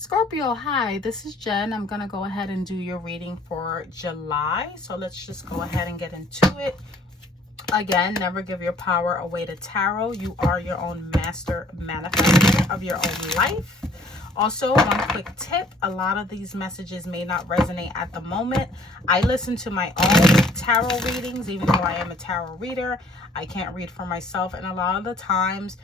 Scorpio, hi, this is Jen. I'm going to go ahead and do your reading for July. So let's just go ahead and get into it. Again, never give your power away to tarot. You are your own master manifester of your own life. Also, one quick tip, a lot of these messages may not resonate at the moment. I listen to my own tarot readings, even though I am a tarot reader. I can't read for myself, and a lot of the times,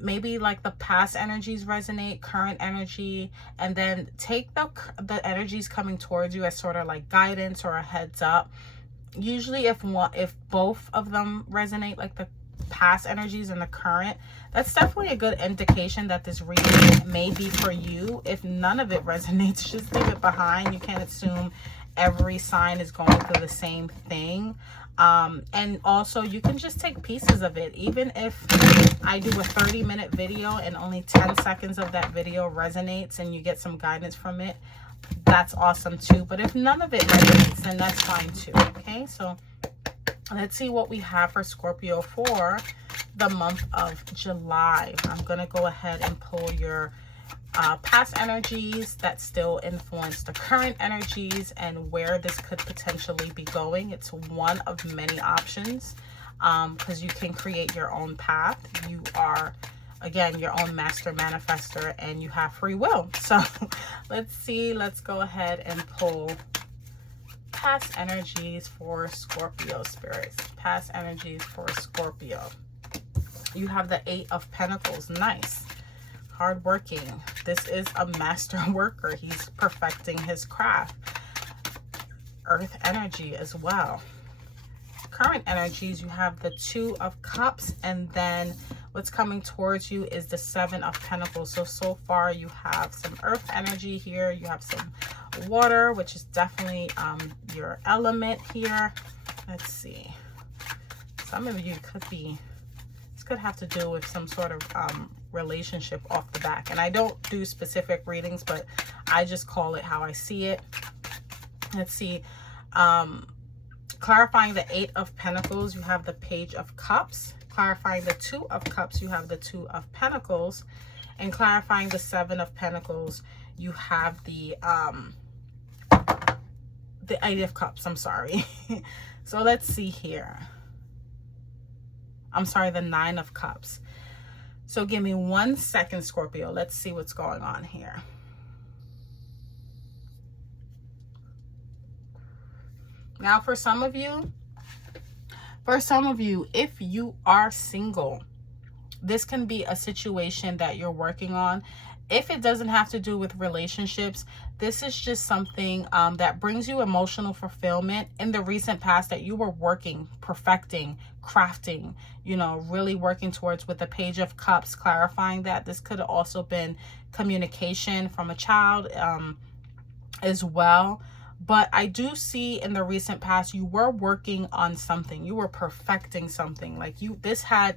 maybe like the past energies resonate, current energy, and then take the energies coming towards you as sort of like guidance or a heads up. Usually if both of them resonate, like the past energies and the current, that's definitely a good indication that this reading may be for you. If none of it resonates, just leave it behind. You can't assume every sign is going through the same thing. And also you can just take pieces of it. Even if I do a 30-minute video and only 10 seconds of that video resonates and you get some guidance from it, that's awesome too. But if none of it resonates, then that's fine too. Okay, so let's see what we have for Scorpio for the month of July. I'm going to go ahead and pull your past energies that still influence the current energies and where this could potentially be going. It's one of many options because you can create your own path. You are, again, your own master manifester and you have free will. So let's see. Let's go ahead and pull past energies for Scorpio spirits. Past energies for Scorpio. You have the 8 of Pentacles. Nice. Hardworking. This is a master worker. He's perfecting his craft. Earth energy as well. Current energies, you have the 2 of Cups, and then what's coming towards you is the 7 of Pentacles. So far you have some earth energy here. You have some water, which is definitely your element here. Let's see. Some of you could be, this could have to do with some sort of relationship off the back. And I don't do specific readings, but I just call it how I see it. Let's see. Clarifying the 8 of Pentacles, you have the Page of Cups. Clarifying the 2 of Cups, you have the 2 of Pentacles. And clarifying the 7 of Pentacles, you have the 8 of Cups. I'm sorry. So let's see here. I'm sorry, the 9 of Cups. So give me 1 second, Scorpio. Let's see what's going on here. Now, for some of you, if you are single, this can be a situation that you're working on. If it doesn't have to do with relationships, this is just something that brings you emotional fulfillment in the recent past that you were working, perfecting, crafting, you know, really working towards. With the Page of Cups, clarifying that this could have also been communication from a child as well. But I do see in the recent past, you were working on something. You were perfecting something. Like this had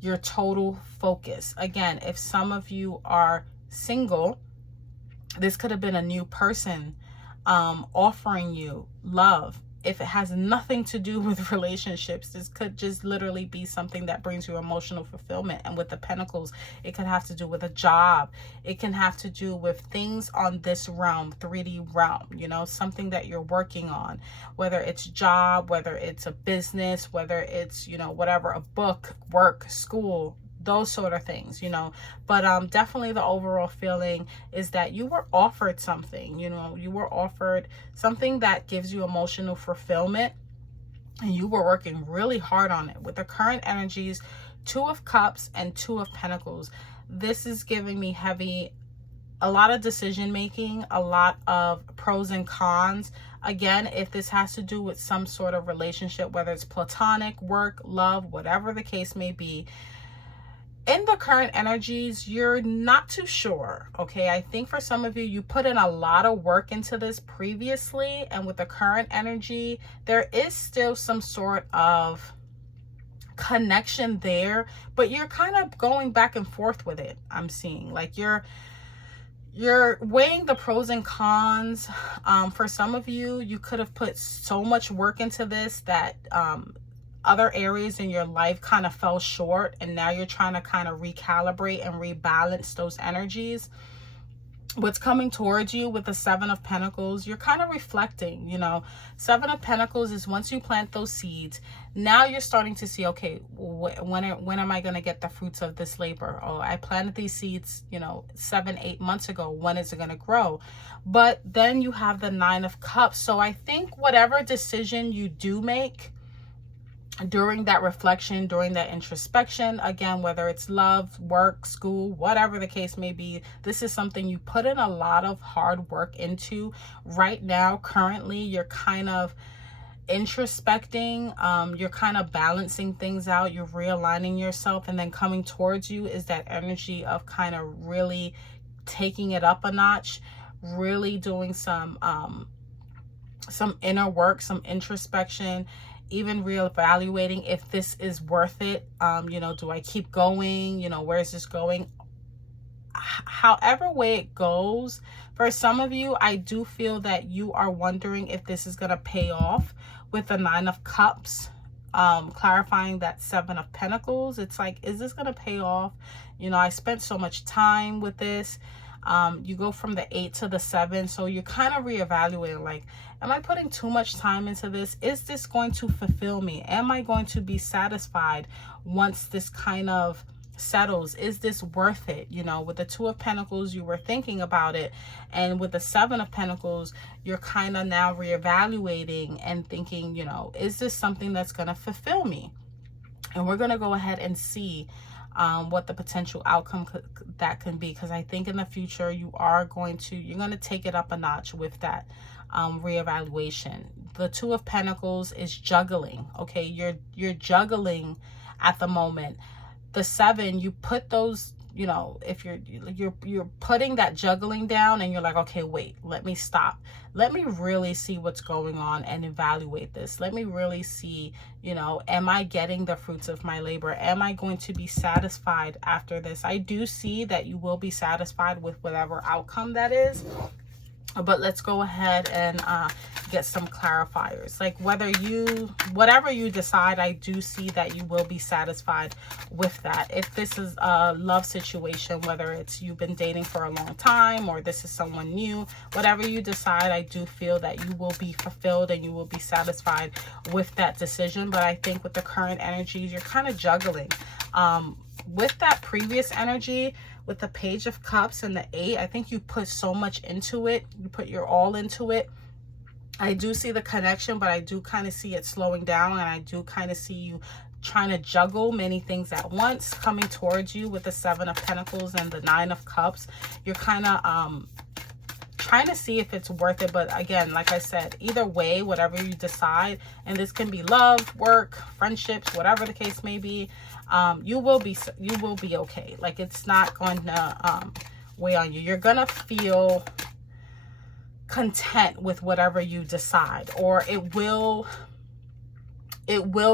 your total focus. Again, if some of you are single, this could have been a new person offering you love. If it has nothing to do with relationships, this could just literally be something that brings you emotional fulfillment. And with the Pentacles, it could have to do with a job. It can have to do with things on this realm, 3D realm, you know, something that you're working on, whether it's job, whether it's a business, whether it's, you know, whatever, a book, work, school, those sort of things, you know. But definitely the overall feeling is that you were offered something, you know, you were offered something that gives you emotional fulfillment, and you were working really hard on it. With the current energies, 2 of Cups and 2 of Pentacles, this is giving me a lot of decision making, a lot of pros and cons. Again, if this has to do with some sort of relationship, whether it's platonic, work, love, whatever the case may be, in the current energies, you're not too sure, okay? I think for some of you, you put in a lot of work into this previously, and with the current energy, there is still some sort of connection there, but you're kind of going back and forth with it. I'm seeing like you're weighing the pros and cons. For some of you, you could have put so much work into this that other areas in your life kind of fell short, and now you're trying to kind of recalibrate and rebalance those energies. what's coming towards you with the Seven of Pentacles, you're kind of reflecting, you know. Seven of Pentacles is once you plant those seeds, now you're starting to see, okay, when am I going to get the fruits of this labor? Oh, I planted these seeds, you know, 7-8 months ago. When is it going to grow? But then you have the Nine of Cups. So I think whatever decision you do make during that reflection, during that introspection, again, whether it's love, work, school, whatever the case may be, this is something you put in a lot of hard work into. Right now, currently, you're kind of introspecting, you're kind of balancing things out, you're realigning yourself, and then coming towards you is that energy of kind of really taking it up a notch, really doing some inner work, some introspection, even reevaluating if this is worth it. You know, do I keep going? You know, where is this going? However way it goes, for some of you, I do feel that you are wondering if this is going to pay off with the Nine of Cups, clarifying that Seven of Pentacles. It's like, is this going to pay off? You know, I spent so much time with this. You go from the 8 to the 7, so you're kind of reevaluating, like, am I putting too much time into this? Is this going to fulfill me? Am I going to be satisfied once this kind of settles? Is this worth it? You know, with the Two of Pentacles, you were thinking about it, and with the Seven of Pentacles, you're kind of now reevaluating and thinking, you know, is this something that's going to fulfill me? And we're going to go ahead and see what the potential outcome that can be, because I think in the future you're going to take it up a notch with that reevaluation. The Two of Pentacles is juggling. Okay, you're juggling at the moment. The 7, you put those, you know, if you're putting that juggling down, and you're like, okay, wait, let me stop. Let me really see what's going on and evaluate this. Let me really see, you know, am I getting the fruits of my labor? Am I going to be satisfied after this? I do see that you will be satisfied with whatever outcome that is. But let's go ahead and get some clarifiers. Like, whatever you decide, I do see that you will be satisfied with that. If this is a love situation, whether it's you've been dating for a long time or this is someone new, whatever you decide, I do feel that you will be fulfilled and you will be satisfied with that decision. But I think with the current energies, you're kind of juggling. With that previous energy, with the Page of Cups and the 8, I think you put so much into it. You put your all into it. I do see the connection, but I do kind of see it slowing down, and I do kind of see you trying to juggle many things at once coming towards you with the Seven of Pentacles and the Nine of Cups. You're kind of trying to see if it's worth it. But again, like I said, either way, whatever you decide, and this can be love, work, friendships, whatever the case may be, you will be okay. Like, it's not going to weigh on you. You're gonna feel content with whatever you decide, or it will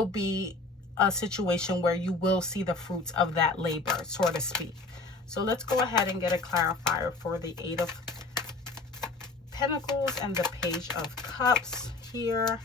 be a situation where you will see the fruits of that labor, so to speak. So let's go ahead and get a clarifier for the 8 of Pentacles and the Page of Cups here.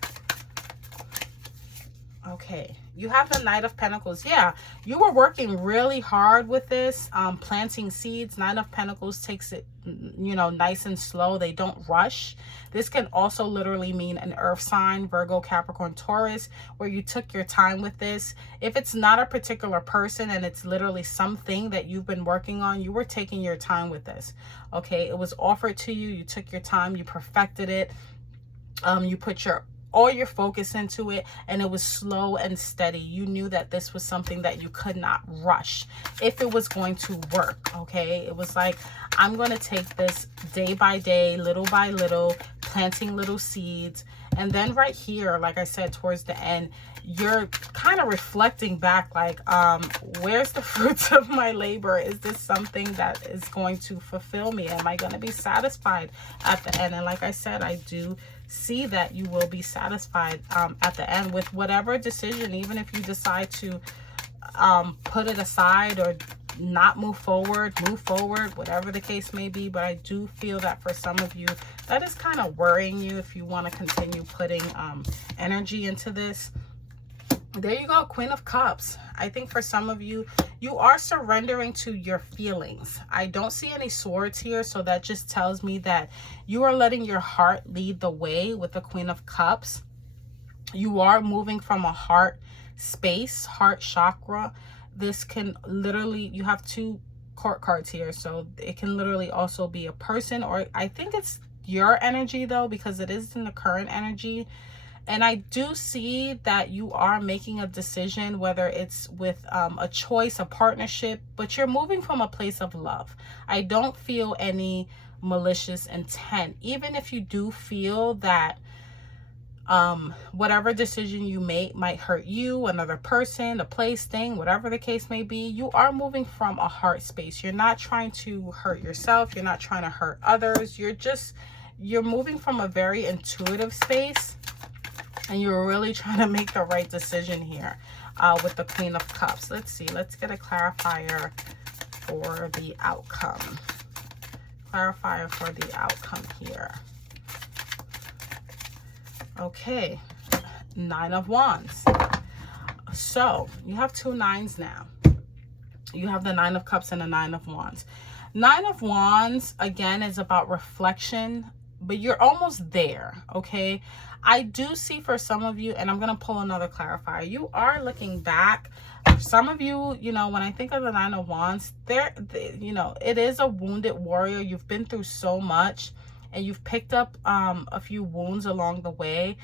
Okay, you have the Knight of Pentacles. Yeah, you were working really hard with this, planting seeds. Nine of Pentacles takes it, you know, nice and slow. They don't rush. This can also literally mean an earth sign, Virgo, Capricorn, Taurus, where you took your time with this. If it's not a particular person and it's literally something that you've been working on, you were taking your time with this. Okay, it was offered to you. You took your time. You perfected it. You put all your focus into it, and it was slow and steady. You knew that this was something that you could not rush if it was going to work. Okay, it was like, I'm going to take this day by day, little by little, planting little seeds. And then right here, like I said, towards the end, you're kind of reflecting back, like, where's the fruits of my labor? Is this something that is going to fulfill me? Am I going to be satisfied at the end? And like I said, I do see that you will be satisfied at the end with whatever decision, even if you decide to put it aside or not move forward, whatever the case may be. But I do feel that for some of you, that is kind of worrying you if you want to continue putting energy into this. There you go, Queen of Cups. I think for some of you, you are surrendering to your feelings. I don't see any swords here, so that just tells me that you are letting your heart lead the way with the Queen of Cups. You are moving from a heart space, heart chakra. This can literally, you have two court cards here, so it can literally also be a person, or I think it's your energy though, because it is in the current energy. And I do see that you are making a decision, whether it's with a choice, a partnership, but you're moving from a place of love. I don't feel any malicious intent. Even if you do feel that whatever decision you make might hurt you, another person, a place, thing, whatever the case may be, you are moving from a heart space. You're not trying to hurt yourself. You're not trying to hurt others. You're moving from a very intuitive space. And you're really trying to make the right decision here with the Queen of Cups. Let's see. Let's get a clarifier for the outcome. Clarifier for the outcome here. Okay. 9 of Wands. So you have 2 9s now. You have the 9 of Cups and the 9 of Wands. 9 of Wands, again, is about reflection, but you're almost there, okay? I do see for some of you, and I'm going to pull another clarifier, you are looking back. For some of you, you know, when I think of the 9 of Wands, you know, it is a wounded warrior. You've been through so much, and you've picked up a few wounds along the way,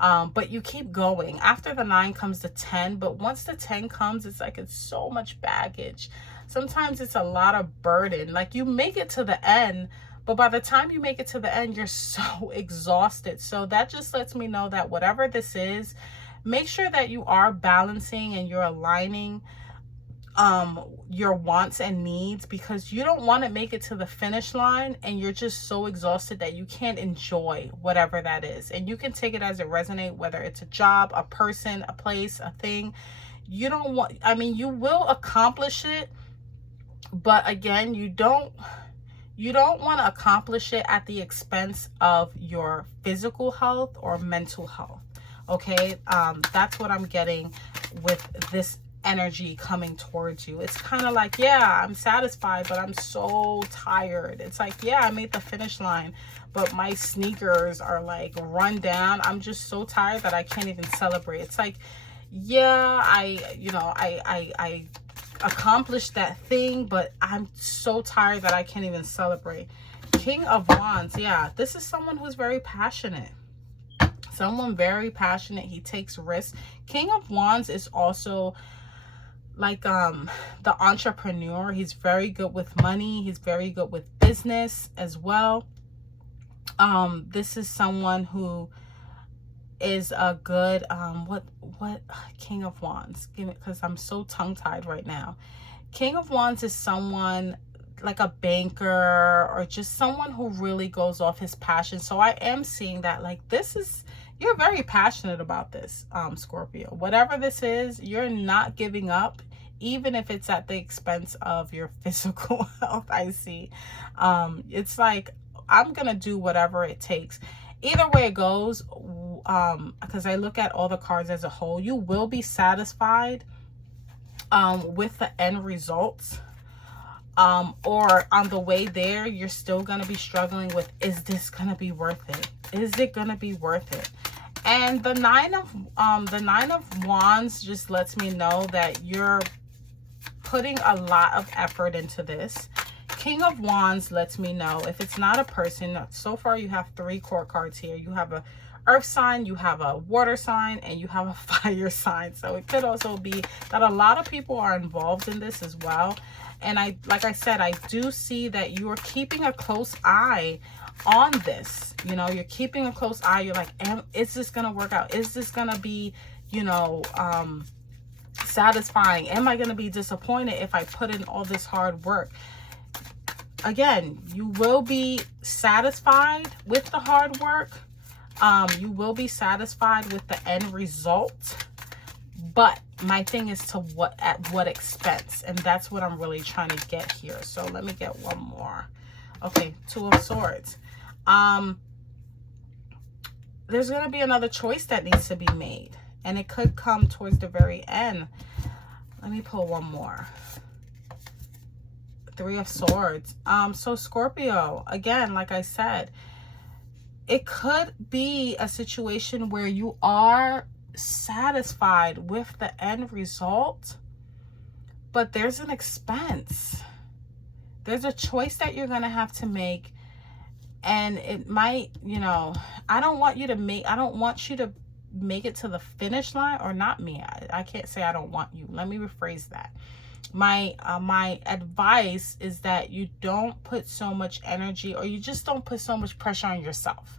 but you keep going. After the 9 comes the 10, but once the 10 comes, it's like it's so much baggage. Sometimes it's a lot of burden. Like, you make it to the end, but by the time you make it to the end, you're so exhausted. So that just lets me know that whatever this is, make sure that you are balancing and you're aligning your wants and needs, because you don't want to make it to the finish line and you're just so exhausted that you can't enjoy whatever that is. And you can take it as it resonates, whether it's a job, a person, a place, a thing. You don't want, I mean, you will accomplish it, but again, you don't want to accomplish it at the expense of your physical health or mental health. Okay, that's what I'm getting with this energy coming towards you. It's kind of like, yeah, I'm satisfied, but I'm so tired. It's like, yeah, I made the finish line, but my sneakers are like run down. I'm just so tired that I can't even celebrate. It's like, yeah, I accomplished that thing, but I'm so tired that I can't even celebrate. King of Wands, yeah, this is someone who's very passionate. Someone very passionate. He takes risks. King of Wands is also like the entrepreneur. He's very good with money. He's very good with business as well. This is someone who is a good what King of Wands, give it, because I'm so tongue-tied right now. King of Wands is someone like a banker, or just someone who really goes off his passion. So I am seeing that, like, you're very passionate about this, Scorpio. Whatever this is, you're not giving up, even if it's at the expense of your physical health. I see. It's like, I'm gonna do whatever it takes. Either way it goes, because I look at all the cards as a whole, you will be satisfied with the end results, or on the way there, you're still going to be struggling with, is this going to be worth it? Is it going to be worth it? And the 9 of Wands just lets me know that you're putting a lot of effort into this. King of Wands lets me know, if it's not a person, so far you have 3 court cards here. You have a earth sign, you have a water sign, and you have a fire sign. So it could also be that a lot of people are involved in this as well. And like I said, I do see that you are keeping a close eye on this. You know, you're keeping a close eye. You're like, is this going to work out? Is this going to be, you know, satisfying? Am I going to be disappointed if I put in all this hard work? Again, you will be satisfied with the hard work. You will be satisfied with the end result. But my thing is at what expense? And that's what I'm really trying to get here. So let me get one more. Okay, 2 of Swords. There's going to be another choice that needs to be made. And it could come towards the very end. Let me pull one more. Three of Swords. So Scorpio, again, like I said, it could be a situation where you are satisfied with the end result, but there's an expense. There's a choice that you're going to have to make. And it might, you know, I don't want you to make it to the finish line, or not me. I can't say I don't want you. Let me rephrase that. My advice is that you don't put so much energy, or you just don't put so much pressure on yourself.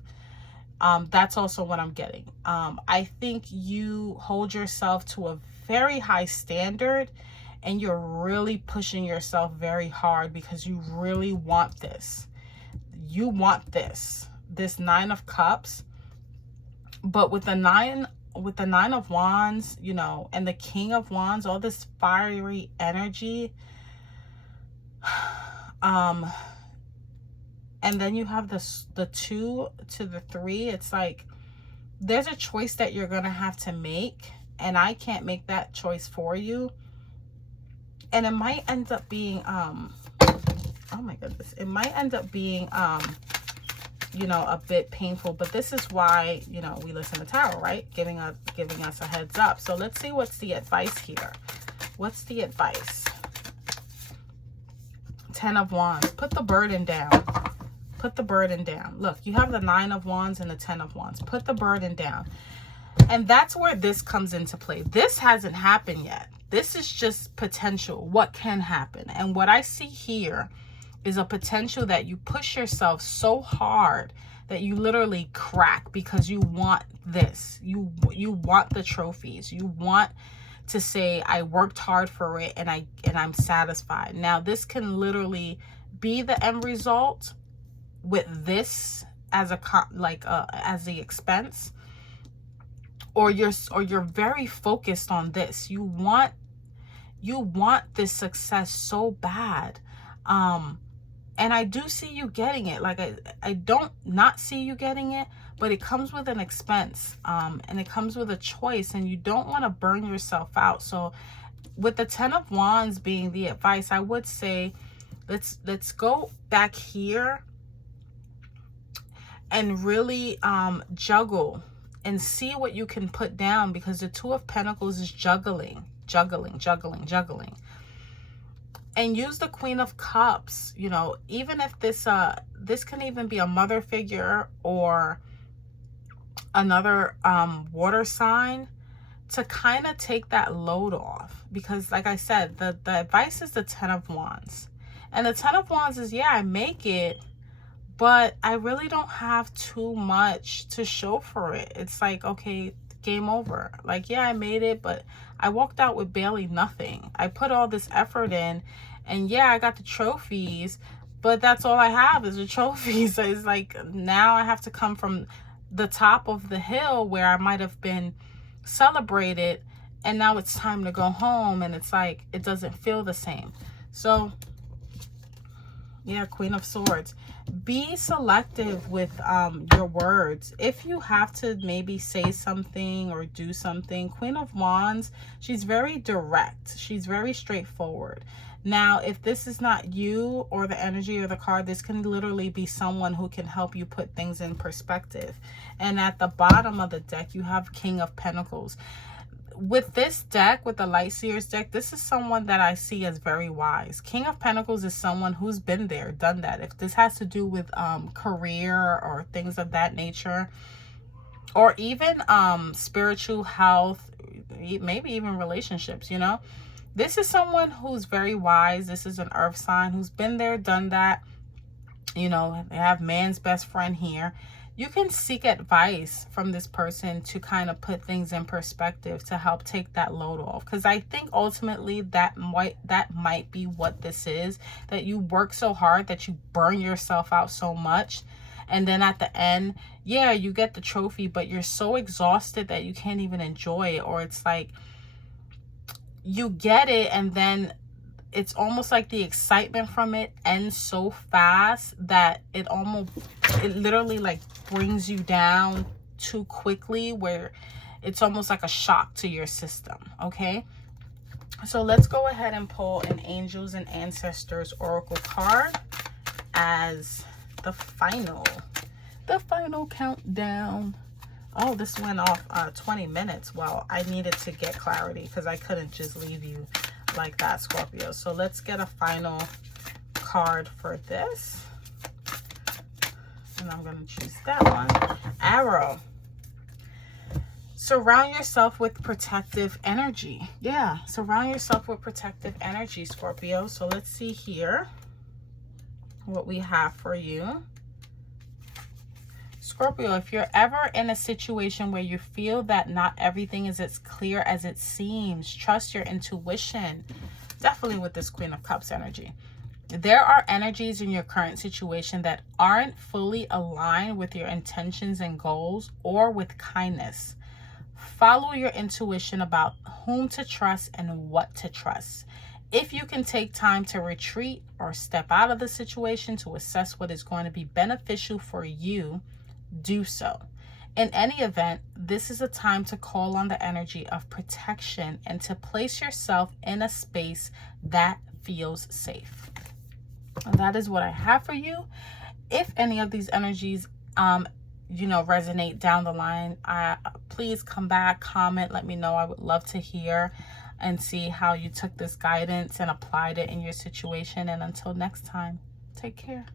That's also what I'm getting. I think you hold yourself to a very high standard, and you're really pushing yourself very hard because you really want this. You want this Nine of Cups, but with the nine of Wands, you know, and the King of Wands, all this fiery energy, and then you have the 2 to the 3. It's like there's a choice that you're gonna have to make, and I can't make that choice for you. And it might end up being oh my goodness, it might end up being you know, a bit painful, but this is why, you know, we listen to tarot, right? Giving us a heads up. So let's see what's the advice here. What's the advice? 10 of Wands. Put the burden down. Put the burden down. Look, you have the 9 of Wands and the 10 of Wands. Put the burden down. And that's where this comes into play. This hasn't happened yet. This is just potential, what can happen. And what I see here is a potential that you push yourself so hard that you literally crack because you want this. You want the trophies. You want to say, I worked hard for it, and I'm satisfied. Now, this can literally be the end result with this as as the expense, or you're very focused on this. You want this success so bad. And I do see you getting it. Like, I don't not see you getting it, but it comes with an expense. And it comes with a choice, and you don't want to burn yourself out. So with the 10 of Wands being the advice, I would say, let's go back here and really juggle and see what you can put down, because the 2 of Pentacles is juggling. And use the Queen of Cups, you know, even if this can even be a mother figure or another water sign, to kind of take that load off. Because like I said, the advice is the 10 of Wands. And the 10 of Wands is, yeah, I make it, but I really don't have too much to show for it. It's like, okay, game over. Like, yeah, I made it, but I walked out with barely nothing. I put all this effort in, and yeah, I got the trophies, but that's all I have is the trophies. So it's like, now I have to come from the top of the hill where I might have been celebrated, and now it's time to go home, and it's like, it doesn't feel the same. So yeah, Queen of Swords. Be selective with your words. If you have to maybe say something or do something, Queen of Wands, she's very direct. She's very straightforward. Now, if this is not you or the energy or the card, this can literally be someone who can help you put things in perspective. And at the bottom of the deck, you have King of Pentacles. With this deck, with the Light Seers deck, this is someone that I see as very wise. King of Pentacles is someone who's been there, done that. If this has to do with career or things of that nature, or even spiritual health, maybe even relationships, you know, this is someone who's very wise. This is an earth sign who's been there, done that. You know, they have man's best friend here. You can seek advice from this person to kind of put things in perspective to help take that load off. Because I think ultimately that might be what this is, that you work so hard that you burn yourself out so much. And then at the end, yeah, you get the trophy, but you're so exhausted that you can't even enjoy it. Or it's like you get it, and then it's almost like the excitement from it ends so fast that it literally like brings you down too quickly, where it's almost like a shock to your system, okay? So let's go ahead and pull an Angels and Ancestors Oracle card as the final countdown. Oh, this went off 20 minutes. Well, I needed to get clarity because I couldn't just leave you like that, Scorpio. So let's get a final card for this. And I'm going to choose that one. Arrow. Surround yourself with protective energy. Yeah, surround yourself with protective energy, Scorpio. So let's see here what we have for you. Scorpio, if you're ever in a situation where you feel that not everything is as clear as it seems, trust your intuition. Definitely with this Queen of Cups energy. There are energies in your current situation that aren't fully aligned with your intentions and goals or with kindness. Follow your intuition about whom to trust and what to trust. If you can take time to retreat or step out of the situation to assess what is going to be beneficial for you, do so. In any event, this is a time to call on the energy of protection and to place yourself in a space that feels safe. And that is what I have for you. If any of these energies resonate down the line, please come back, comment, let me know. I would love to hear and see how you took this guidance and applied it in your situation. And until next time, take care.